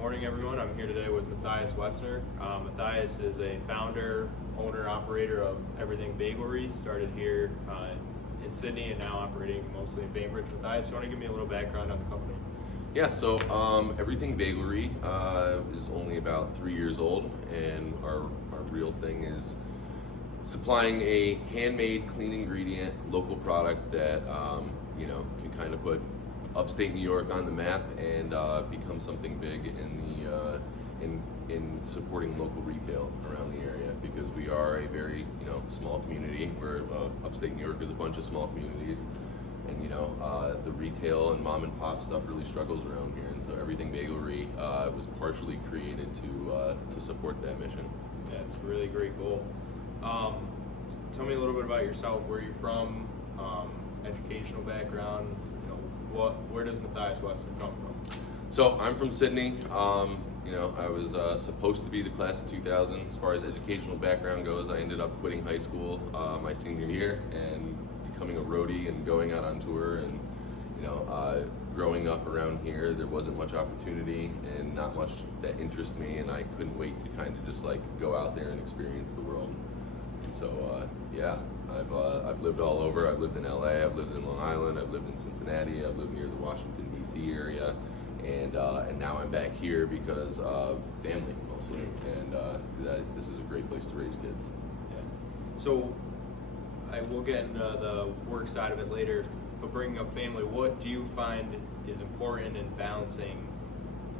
Morning, everyone. I'm here today with Matthias Wesner. Matthias is a founder, owner, operator of Everything Bagelry. Started here in Sydney and now operating mostly in Bainbridge. Matthias, you want to give me a little background on the company? Yeah, so Everything Bagelry is only about 3 years old, and our real thing is supplying a handmade, clean ingredient, local product that can kind of put upstate New York on the map and become something big in supporting local retail around the area, because we are a very small community where upstate New York is a bunch of small communities, and the retail and mom and pop stuff really struggles around here, and so Everything Bagelry was partially created to support that mission. Yeah, it's a really great goal. Tell me a little bit about yourself. Where you're from, educational background. Where does Matthias Wesner come from? So I'm from Sydney. I was supposed to be the class of 2000. As far as educational background goes, I ended up quitting high school my senior year and becoming a roadie and going out on tour. And growing up around here, there wasn't much opportunity and not much that interested me, and I couldn't wait to kind of just like go out there and experience the world. And so I've lived all over. I've lived in LA, I've lived in Long Island, I've lived in Cincinnati, I've lived near the Washington DC area, and now I'm back here because of family mostly, and this is a great place to raise kids. Yeah. So I will get into the work side of it later, but bringing up family, what do you find is important in balancing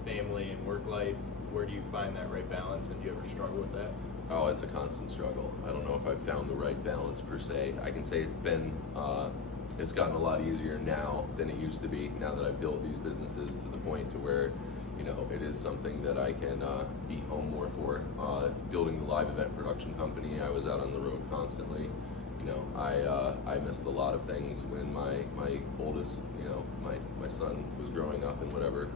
family and work life? Where do you find that right balance, and do you ever struggle with that? Oh, it's a constant struggle. I don't know if I've found the right balance per se. I can say it's gotten a lot easier now than it used to be, now that I've built these businesses to the point to where it is something that I can be home more for. Building the live event production company, I was out on the road constantly. I missed a lot of things when my oldest, my son was growing up and whatever.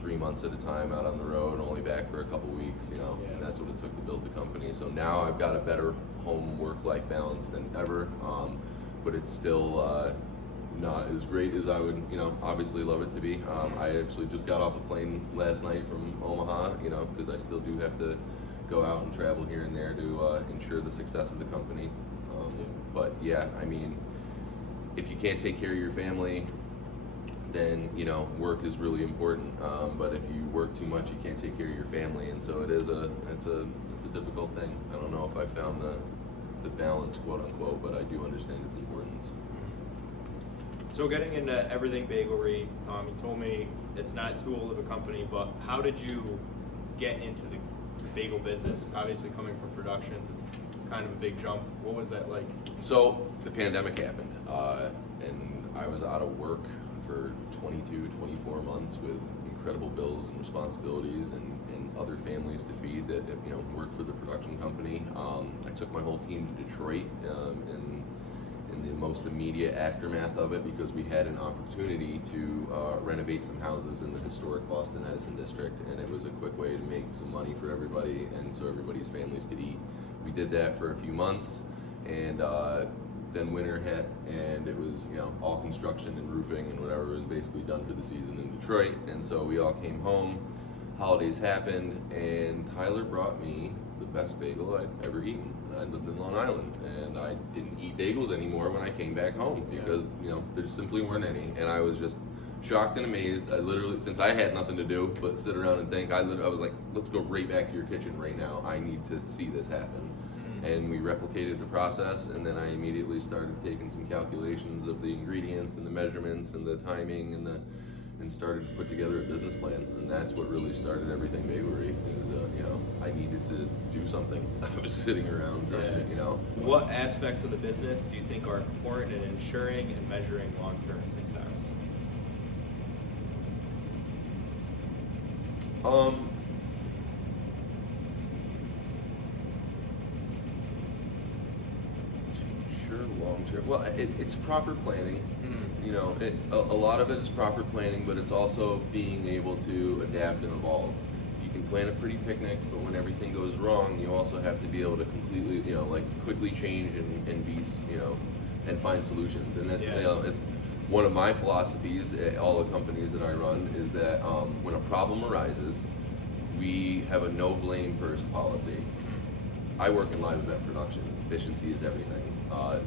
3 months at a time out on the road, only back for a couple weeks, and that's what it took to build the company. So now I've got a better home work-life balance than ever, but it's still not as great as I would, obviously love it to be. I actually just got off a plane last night from Omaha, because I still do have to go out and travel here and there to ensure the success of the company. But yeah, I mean, if you can't take care of your family, then work is really important. But if you work too much, you can't take care of your family, and so it's a difficult thing. I don't know if I found the balance, quote unquote, but I do understand its importance. So getting into Everything Bagelry, you told me it's not too old of a company, but how did you get into the bagel business? Obviously coming from productions, it's kind of a big jump. What was that like? So the pandemic happened, and I was out of work for 22, 24 months with incredible bills and responsibilities and other families to feed that worked for the production company. I took my whole team to Detroit in the most immediate aftermath of it, because we had an opportunity to renovate some houses in the historic Boston Edison district, and it was a quick way to make some money for everybody and so everybody's families could eat. We did that for a few months, and then winter hit, and it was all construction and roofing and whatever was basically done for the season in Detroit. And so we all came home, holidays happened, and Tyler brought me the best bagel I'd ever eaten. I lived in Long Island, and I didn't eat bagels anymore when I came back home because there simply weren't any, and I was just shocked and amazed. I literally, since I had nothing to do but sit around and think, I was like, let's go right back to your kitchen right now. I need to see this happen. And we replicated the process, and then I immediately started taking some calculations of the ingredients and the measurements and the timing and started to put together a business plan. And that's what really started Everything Bagelry. Is I needed to do something. I was sitting around trying to, What aspects of the business do you think are important in ensuring and measuring long-term success? Long term. Well, it's proper planning. A lot of it is proper planning, but it's also being able to adapt and evolve. You can plan a pretty picnic, but when everything goes wrong, you also have to be able to completely, quickly change and be, and find solutions. And that's, it's one of my philosophies at all the companies that I run is that when a problem arises, we have a no blame first policy. I work in live event production. Efficiency is everything.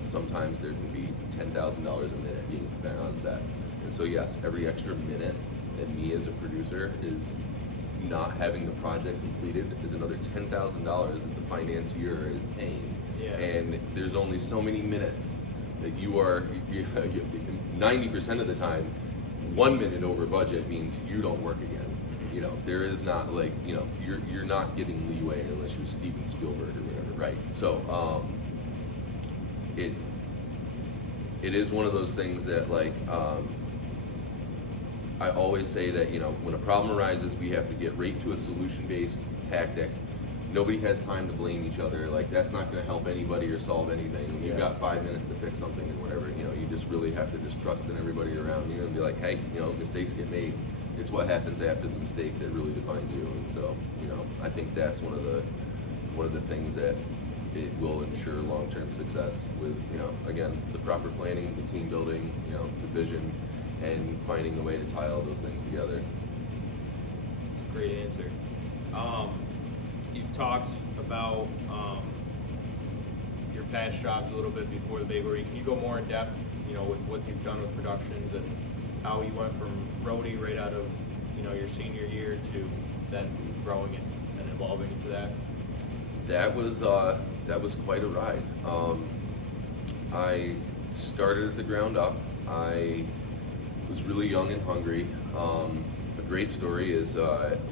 Sometimes there can be $10,000 a minute being spent on set. And so yes, every extra minute that me as a producer is not having the project completed is another $10,000 that the financier is paying. Yeah. And there's only so many minutes that you are, 90% of the time, 1 minute over budget means you don't work again. You know, there is not like, you know, you're not getting leeway unless you're Steven Spielberg or whatever, right? So it is one of those things that like I always say that, you know, when a problem arises, we have to get right to a solution-based tactic. Nobody has time to blame each other. Like, that's not going to help anybody or solve anything. When you've got 5 minutes to fix something or whatever, you know, you just really have to just trust in everybody around you and be like, hey, you know, mistakes get made. It's what happens after the mistake that really defines you. And so, you know, I think that's one of the things that it will ensure long-term success with, you know, again, the proper planning, the team building, you know, the vision, and finding a way to tie all those things together. Great answer. You've talked about your past jobs a little bit before the bakery. Can you go more in depth, you know, with what you've done with productions and how you went from roadie right out of, you know, your senior year to then growing it and evolving into that? That was quite a ride. I started at the ground up. I was really young and hungry. A great story is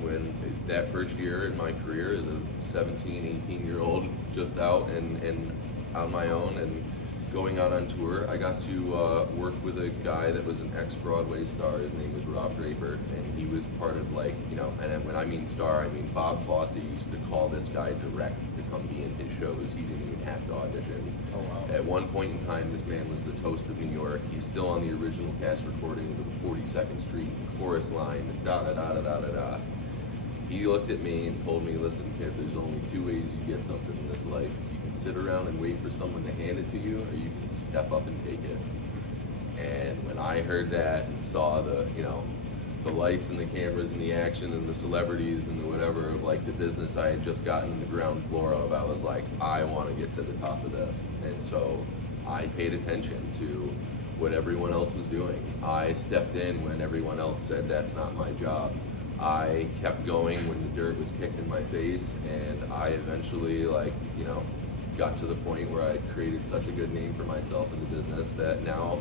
when that first year in my career as a 17, 18-year-old, just out and on my own and going out on tour, I got to work with a guy that was an ex-Broadway star. His name was Rob Draper, and he was part of, like, you know, and when I mean star, I mean Bob Fosse used to call this guy direct to come be in his shows. He didn't even have to audition. Oh, wow. At one point in time, this man was the toast of New York. He's still on the original cast recordings of 42nd Street, chorus line, da-da-da-da-da-da-da. He looked at me and told me, listen, kid, there's only two ways you get something in this life. You can sit around and wait for someone to hand it to you, or you can step up and take it. And when I heard that and saw the, you know, the lights and the cameras and the action and the celebrities and the whatever of like the business I had just gotten in the ground floor of, I was like, I want to get to the top of this. And so I paid attention to what everyone else was doing. I stepped in when everyone else said that's not my job. I kept going when the dirt was kicked in my face, and I eventually, like, you know, got to the point where I created such a good name for myself in the business that now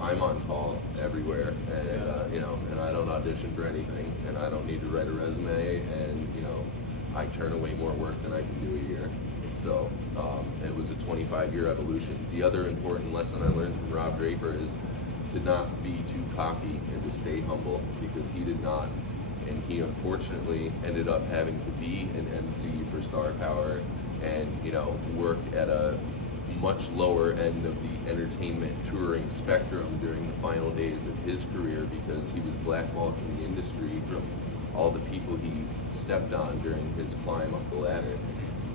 I'm on call everywhere, and you know, and I don't audition for anything, and I don't need to write a resume, and you know, I turn away more work than I can do a year. So it was a 25-year evolution. The other important lesson I learned from Rob Draper is to not be too cocky and to stay humble, because he did not. And he unfortunately ended up having to be an MC for Star Power and, you know, work at a much lower end of the entertainment touring spectrum during the final days of his career, because he was blackballed from the industry from all the people he stepped on during his climb up the ladder.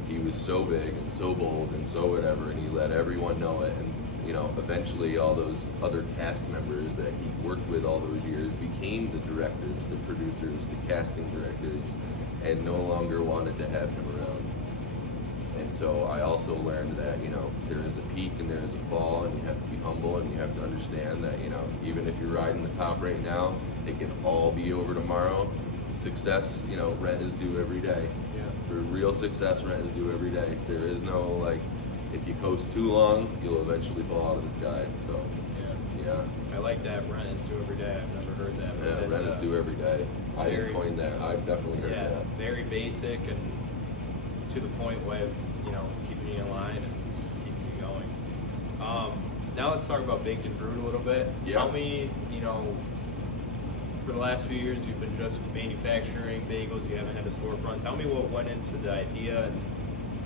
He was so big and so bold and so whatever, and he let everyone know it. And you know, eventually all those other cast members that he worked with all those years became the directors, the producers, the casting directors, and no longer wanted to have him around. And so I also learned that, you know, there is a peak and there is a fall, and you have to be humble, and you have to understand that, you know, even if you're riding the top right now, it can all be over tomorrow. Success, you know, rent is due every day. Yeah. For real success, rent is due every day. There is no, like, if you coast too long, you'll eventually fall out of the sky. So, yeah. I like that. Rent is due every day. I've never heard that. Yeah, rent is due every day. I didn't coin that. I've definitely heard that. Very basic and to the point way of, you know, keeping you in line and keeping you going. Now let's talk about Baked and Brewed a little bit. Yeah. Tell me, you know, for the last few years you've been just manufacturing bagels. You haven't had a storefront. Tell me what went into the idea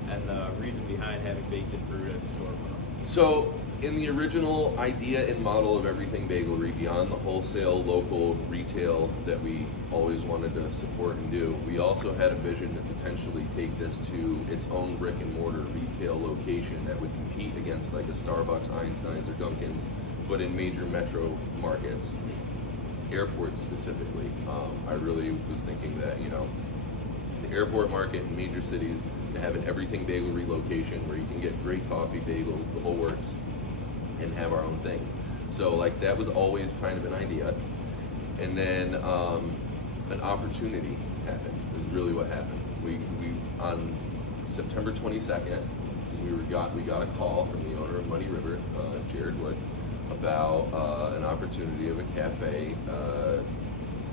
and the reason behind having Baked and Brewed as a storefront. So, in the original idea and model of Everything Bagelry, beyond the wholesale, local, retail that we always wanted to support and do, we also had a vision to potentially take this to its own brick and mortar retail location that would compete against like a Starbucks, Einstein's, or Dunkin's, but in major metro markets, airports specifically. I really was thinking that, you know, the airport market in major cities, to have an everything bagelry location where you can get great coffee, bagels, the whole works, and have our own thing. So like that was always kind of an idea. And then an opportunity happened, is really what happened. We on September 22nd, we got a call from the owner of Muddy River, Jared Wood, about an opportunity of a cafe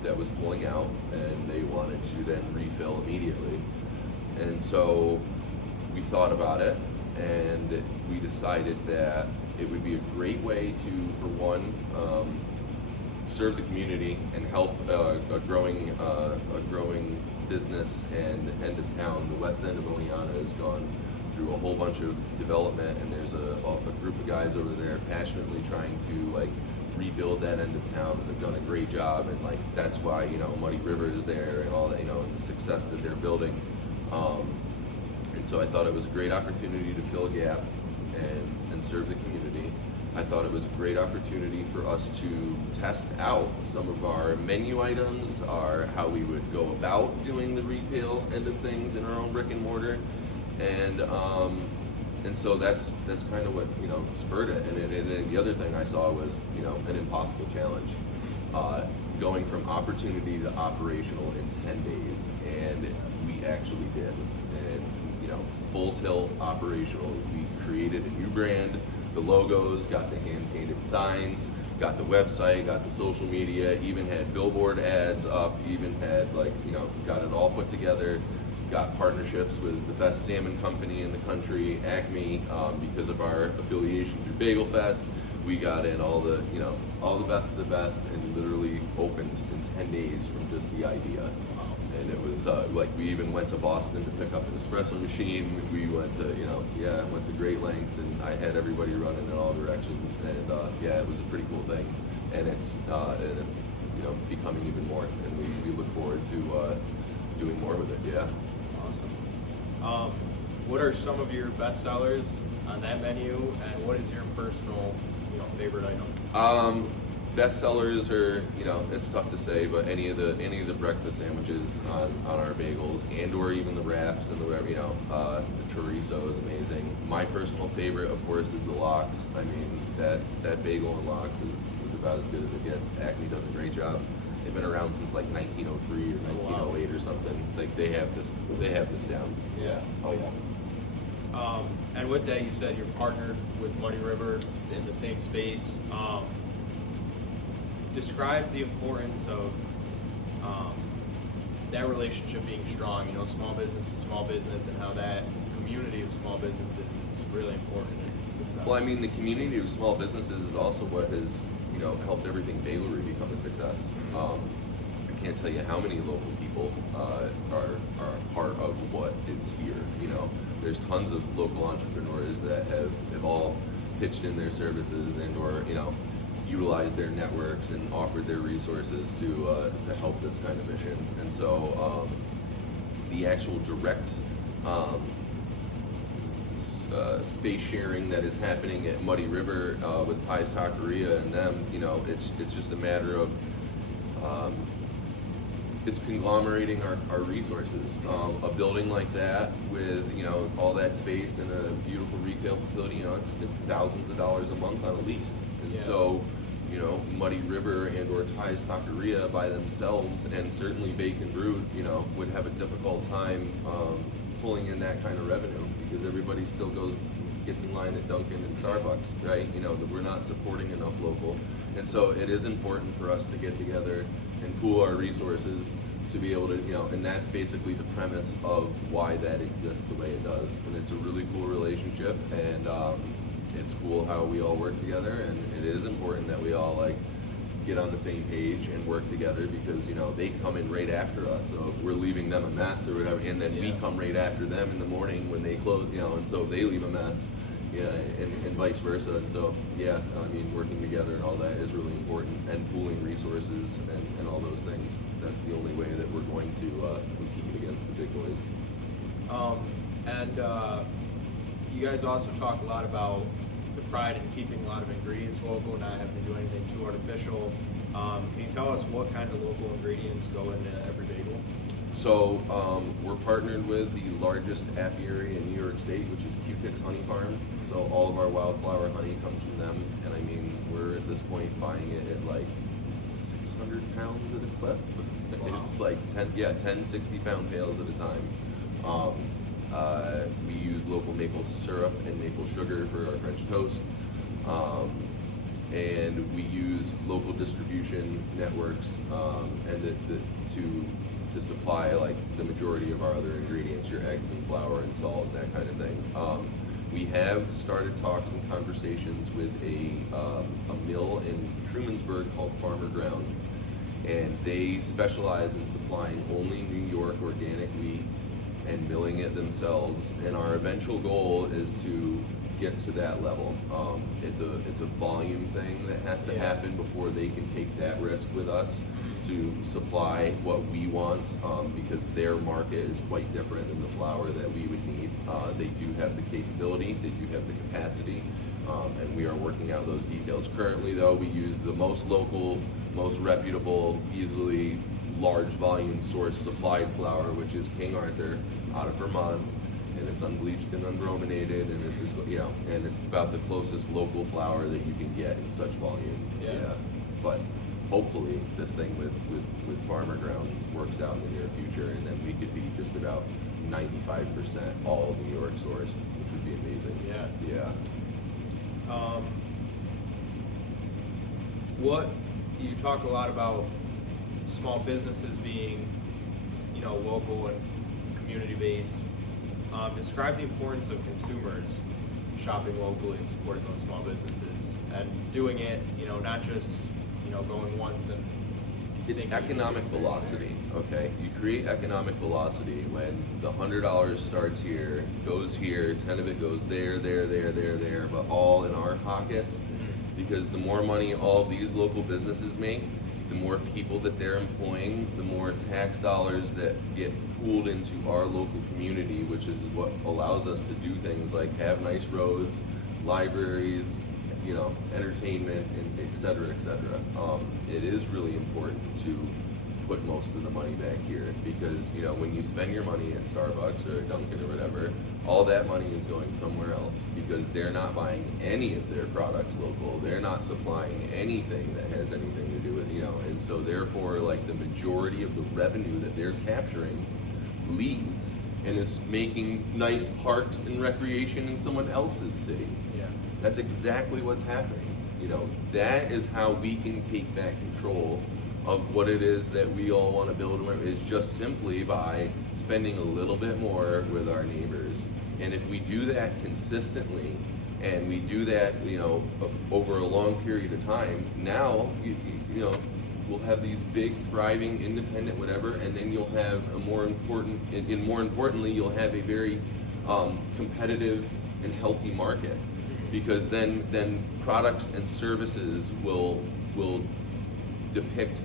that was pulling out, and they wanted to then refill immediately. And so we thought about it, and we decided that it would be a great way to, for one, serve the community and help a growing business and end of town. The west end of Oneonta has gone through a whole bunch of development, and there's a group of guys over there passionately trying to like rebuild that end of town, and they've done a great job. And like that's why, you know, Muddy River is there and all that, you know, and the success that they're building. And so I thought it was a great opportunity to fill a gap and serve the community. I thought it was a great opportunity for us to test out some of our menu items, how we would go about doing the retail end of things in our own brick and mortar, and so that's kind of what, you know, spurred it. And then the other thing I saw was, you know, an impossible challenge, going from opportunity to operational in 10 days, and we actually did. And you know, full tilt operational. We created a new brand, the logos, got the hand-painted signs, got the website, got the social media, even had billboard ads up, even had like, you know, got it all put together, got partnerships with the best salmon company in the country, Acme, because of our affiliation through Bagel Fest. We got in all the, you know, all the best of the best, and literally opened in 10 days from just the idea. And it was like, we even went to Boston to pick up an espresso machine. We went to, you know, went to great lengths, and I had everybody running in all directions. And it was a pretty cool thing. And it's you know, becoming even more. And we look forward to doing more with it. Yeah. Awesome. What are some of your best sellers on that menu, and what is your personal, you know, favorite item? Best sellers are, you know, it's tough to say, but any of the breakfast sandwiches on our bagels, and or even the wraps and the whatever, you know, the chorizo is amazing. My personal favorite, of course, is the lox. I mean, that bagel and lox is about as good as it gets. Acme does a great job. They've been around since like 1903 or 1908 or something. Like they have this down. Yeah. Oh yeah. And with that, you said you're partnered with Muddy River in the same space. Describe the importance of that relationship being strong. You know, small business is small business, and how that community of small businesses is really important in success. Well, I mean, the community of small businesses is also what has, you know, helped everything Bagelry become a success. I can't tell you how many local people are a part of what is here. You know, there's tons of local entrepreneurs that have all pitched in their services and or, you know, utilized their networks and offered their resources to help this kind of mission. And so the actual direct space sharing that is happening at Muddy River with Ty's Taqueria and them, you know, it's just a matter of it's conglomerating our resources. A building like that with, you know, all that space and a beautiful retail facility, you know, it's thousands of dollars a month on a lease. And so, you know, Muddy River and or Ty's Taqueria by themselves, and certainly Bake and Brewed, you know, would have a difficult time pulling in that kind of revenue, because everybody still gets in line at Dunkin' and Starbucks, right? You know, we're not supporting enough local. And so it is important for us to get together and pool our resources to be able to, you know, and that's basically the premise of why that exists the way it does. And it's a really cool relationship, and it's cool how we all work together, and it is important that we all like get on the same page and work together, because, you know, they come in right after us, so if we're leaving them a mess or whatever, and then we come right after them in the morning when they close, you know, and so they leave a mess, and vice versa. And so, I mean, working together and all that is really important, and pooling resources and all those things. That's the only way that we're going to compete against the big boys. And you guys also talk a lot about the pride in keeping a lot of ingredients local, not having to do anything too artificial. Can you tell us what kind of local ingredients go into every bagel? So we're partnered with the largest apiary in New York State, which is Q-Tix Honey Farm. So all of our wildflower honey comes from them, and I mean we're at this point buying it at like 600 pounds at a clip. Wow. It's like 10 60-pound pails at a time. We use local maple syrup and maple sugar for our French toast. And we use local distribution networks and to supply like the majority of our other ingredients, your eggs and flour and salt and that kind of thing. We have started talks and conversations with a mill in Trumansburg called Farmer Ground, and they specialize in supplying only New York organic wheat and milling it themselves. And our eventual goal is to get to that level. It's a volume thing that has to happen before they can take that risk with us to supply what we want, because their market is quite different than the flour that we would need. They do have the capability, they do have the capacity, and we are working out those details. Currently though, we use the most local, most reputable, easily large volume source supplied flour, which is King Arthur out of Vermont, and it's unbleached and unbrominated, and it's just, and it's about the closest local flour that you can get in such volume. Yeah. But hopefully this thing with Farmer Ground works out in the near future, and then we could be just about 95% all New York sourced, which would be amazing. Yeah. Yeah. What you talk a lot about small businesses being, local and community based. Describe the importance of consumers shopping locally and supporting those small businesses and doing it, not just, going once and it's economic velocity, okay? You create economic velocity when the $100 starts here, goes here, 10 of it goes there, but all in our pockets, because the more money all of these local businesses make, the more people that they're employing, the more tax dollars that get pooled into our local community, which is what allows us to do things like have nice roads, libraries, entertainment, and et cetera, et cetera. It is really important to put most of the money back here, because when you spend your money at Starbucks or Dunkin' or whatever, all that money is going somewhere else, because they're not buying any of their products local. They're not supplying anything that has anything to do with, and so therefore, like, the majority of the revenue that they're capturing leaves and is making nice parks and recreation in someone else's city. Yeah. That's exactly what's happening. That is how we can take back control of what it is that we all want to build, is just simply by spending a little bit more with our neighbors. And if we do that consistently, and we do that, over a long period of time, now, we'll have these big, thriving, independent, whatever, and then you'll have a more importantly, you'll have a very competitive and healthy market, because then products and services will depict,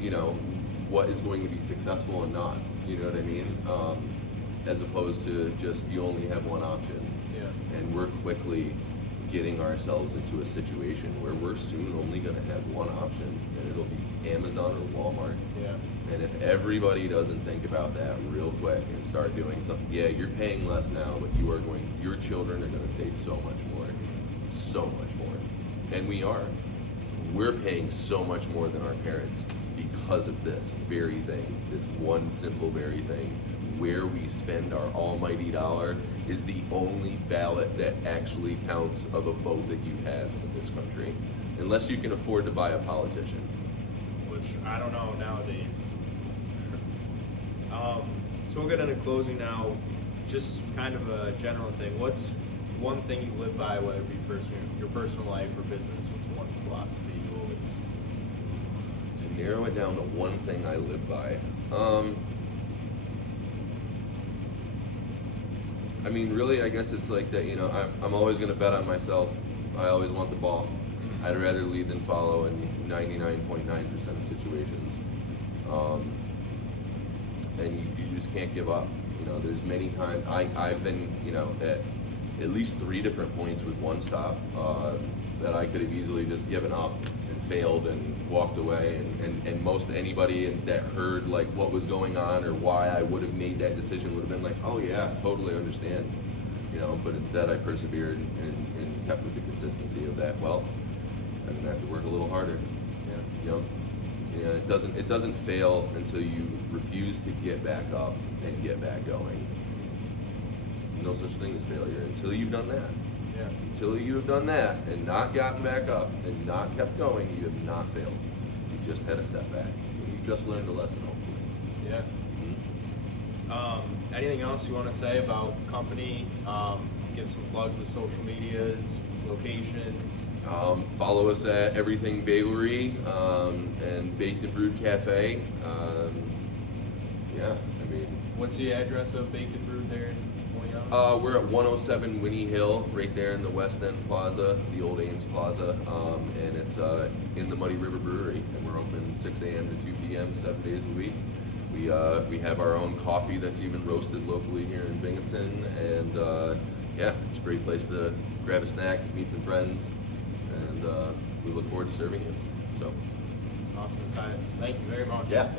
what is going to be successful and not. You know what I mean? As opposed to just you only have one option. Yeah. And we're quickly getting ourselves into a situation where we're soon only going to have one option, and it'll be Amazon or Walmart. Yeah. And if everybody doesn't think about that real quick and start doing something, yeah, you're paying less now, but your children are going to pay so much more. So much more. And we're paying so much more than our parents because of this very thing, this one simple very thing. Where we spend our almighty dollar is the only ballot that actually counts of a vote that you have in this country, unless you can afford to buy a politician. Which I don't know nowadays. So we'll get into closing now. Just kind of a general thing. What's one thing you live by, whether it be your personal life or business? What's one philosophy you always? To narrow it down to one thing I live by. I mean, really, I guess it's like that, I'm always going to bet on myself. I always want the ball. I'd rather lead than follow in 99.9% of situations. And you just can't give up. There's many times, I've been, at at least 3 different points with one stop that I could have easily just given up and failed and walked away, and most anybody that heard like what was going on or why I would have made that decision would have been like, oh yeah, totally understand, you know. But instead I persevered and kept with the consistency of that. Well, I'm gonna have to work a little harder. Yeah. You know, it doesn't fail until you refuse to get back up and get back going. No such thing as failure until you've done that. Yeah. Until you have done that and not gotten back up and not kept going, you have not failed. You just had a setback. And you just learned a lesson, hopefully. Yeah. Anything else you want to say about company? Give some plugs to social medias, locations. Follow us at Everything Bagelery and Baked and Brewed Cafe. Yeah, I mean. What's the address of Baked and Brewed there in Moynihan? We're at 107 Winnie Hill, right there in the West End Plaza, the old Ames Plaza, and it's in the Muddy River Brewery, and we're open 6 a.m. to 2 p.m. 7 days a week. We have our own coffee that's even roasted locally here in Binghamton, and yeah, it's a great place to grab a snack, meet some friends, and we look forward to serving you. So, Awesome science. Thank you very much. yeah.